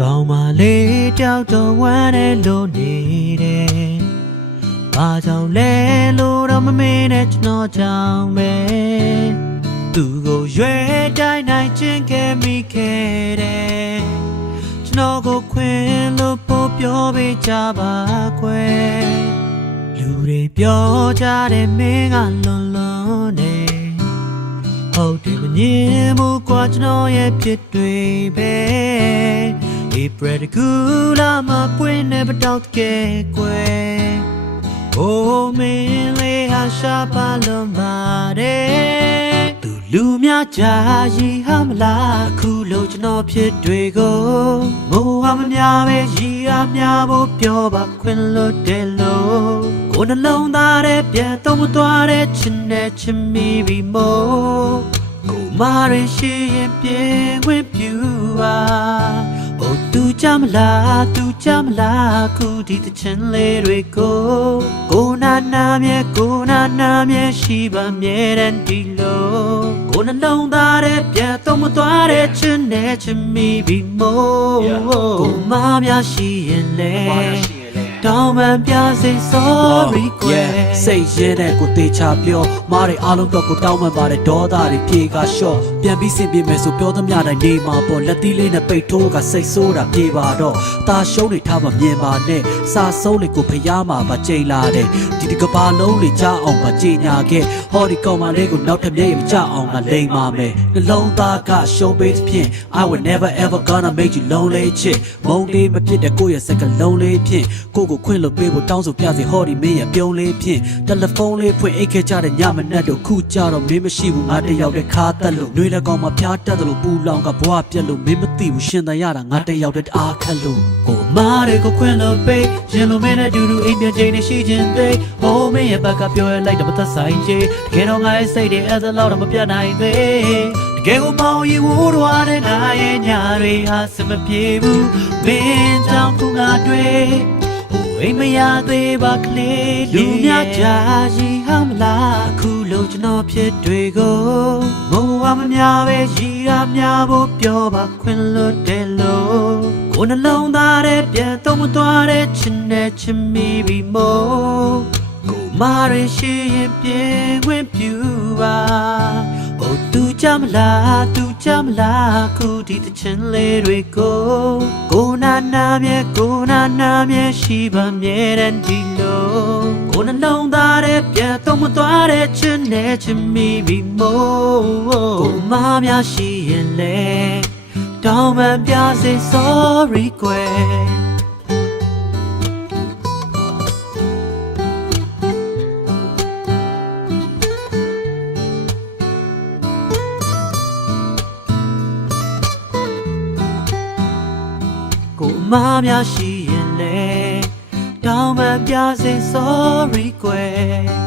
ကောင်းမလေးတောက်တော့ဝမ်းနဲ့လို့နေတယ်ဘာကြောင့်လဲလို့တော့မမေးနဲ့ကျွန်တော်ကြောင့်ပဲသူကိုရွေးတိုင်းနိုင်ချင်းခဲ့မိခဲ့တယ်ကျွန်တော်ကိုခွင်လို့ပို့ပြောပေးကြပါခွဲလူတွေပြောကြတယ်မင်းကလွန်လွန်နေဟုတ်တယ်မငြင်းဘူးကွာကျွန်တော်ရဲ့ဖြစ်တွေပဲApril ကူလာမပွင့်နေပတော့ကဲကွယ်โอ้မင်းလေးဟာရှာပါလုံးပါတယ်သူလူများကြာရီဟမလားအခုလို့ကျွန်တော်ဖြစ်တွေကိုမိုးဟာမများပဲရီအားများဖို့ပြောပါခွင့်လို့တယ်လို့ကိုယ်နှလုံးသားရဲ့ပြန်တော့မသွားတဲ့ချစ်နဲ့ချစ်မိပြီမို့ကိုမာရရှိရင်ပြေခွင့်ပြူပါသူကြမလားသူကြမလားခုဒီတချင်လေးတွေကိုကိုနာနာမြဲရှိပါမြဲတမ်းဒီလိုကိုနှလုံးသားရဲ့ပြန်တော့မသွားတဲ့ချစ်နဲ့ချစ်မိပြီမို့ကိုမများရှိရင်လေတောင်းပန်ပြစေ sorry ကွယ်စိတ်ရဲတဲ့ကိုတေချာပြောမားတွေအားလုံးတော့ကိုတောင်းပန်ပါတယ်ဒေါသတွေပြေကလျှော့ပြန်ပြီးစင်ပြေမယ်ဆိုပြောသမျှတိုင်းနေမှာပေါ့လက်သီးလေးနဲ့ပိတ်ထိုးကစိတ်ဆိုးတာပြေပါတော့ตาရှုံးတွေထားမှမြင်ပါနဲ့စာဆုံးလေးကိုဖျားမှာပါကြိတ်လာတယ်ဒီကဘာလုံးလေးကြားအောင်ပါကြည်ညာခဲ့ဟောဒီကောင်မလေးကိုနောက်ထပ်မျက်ရည်မကျအောင်ကလိမ်ပါမယ်နှလုံးသားကရှုံးပေးဖြင့် I will never ever gonna make you lonely ချစ်မုန်းလေးမဖြစ်တဲ့ကိုယ့်ရဲ့စက်ကလုံးလေးဖြင့်ကိုခွင့်လို့ပေးဖို့တောင်းဆိုပြစေဟောဒီမင်းရဲ့ပြုံးလေးဖြင့်တယ်လီဖုန်းလေးဖွင့်အိတ်ခဲ့ကြတဲ့ညမနက်တို့ခုကြတော့မင်းမရှိဘူးငါတယောက်တည်းခါတက်လို့နှွေးလက်ကောင်မှဖျားတက်တယ်လို့ပူလောင်ကဘွားပြက်လို့မင်းမသိဘူးရှင်တန်ရတာငါတယောက်တည်းအားခက်လို့ကိုမားတွေကိုခွင့်လို့ပေးရင်လို့မင်းနဲ့တူတူအိမ်ပြန်ချိန်နေရှိခြင်းသိဟိုမင်းရဲ့ဘက်ကပြောရလိုက်တော့မသက်ဆိုင်ချေတကယ်တော့ငါရဲ့စိတ်တွေအဲ့ဒါလောက်တော့မပြတ်နိုင်သေးတကယ်ကိုမောင်ရီဝိုးတော်တဲ့ငါရဲ့ညာတွေဟာစမပြေဘူးမင်းကြောင့်ခုငါတွေ့အိမ်မရသေးပါကလေးလူများကြာရီဟမလားအခုလို့ကျွန်တော်ဖြစ်တွေကိုမိုးဝမများပဲရီအားများဖို့ပြောပါခွင့်လို့တယ်လို့ကိုယ်နှလုံးသားရဲ့ပြန်တော့မသွားတဲ့ချစ်နဲ့ချစ်မိပြီမို့ကိုမာရရှိရင်ပြေခွင့်ပြူပါသူကြမလားခုဒီတချင်လေးတွေကိုကိုနာနာမြဲရှိပါမြဲတမ်းဒီလိုကိုနှလုံးသားရဲ့ပြန်တော့မသွားတဲ့ချစ်နဲ့ချစ်မိပြီမို့ကိုမများရှိရင်လေတောင်းပန်ပြစေ sorry ကွယ်ကိုမများရှိရင်လေတောင်းပန်ပြစေ sorry ကွယ်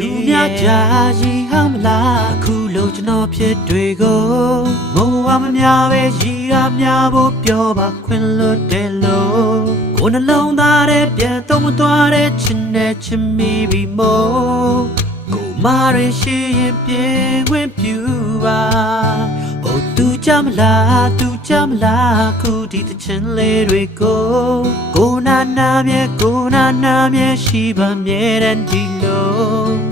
လူများကြာရီဟမလားအခုလို့ကျွန်တော်ဖြစ်တွေကိုမိုးဝမများပဲရီအားများဖို့ပြောပါခွင့်လို့တယ်လို့ကိုနှလုံးသားရဲ့ပြန်တော့မသွားတဲ့ချစ်နဲ့ချစ်မိပြီမို့ကိုမာရရှိရင်ပြေခွင့်ပြူပါသူကြမလားခုဒီတချင်လေးတွေကိုကိုနာနာမြဲရှိပါမြဲတမ်းဒီလို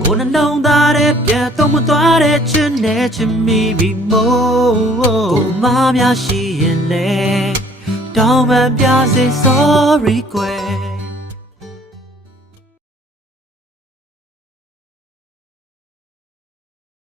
ကိုနှလုံးသားရဲ့ပြန်တော့မသွားတဲ့ချစ်နဲ့ချစ်မိပြီမို့ကိုမများရှိရင်လေတောင်းပန်ပြစေ sorry ကွယ်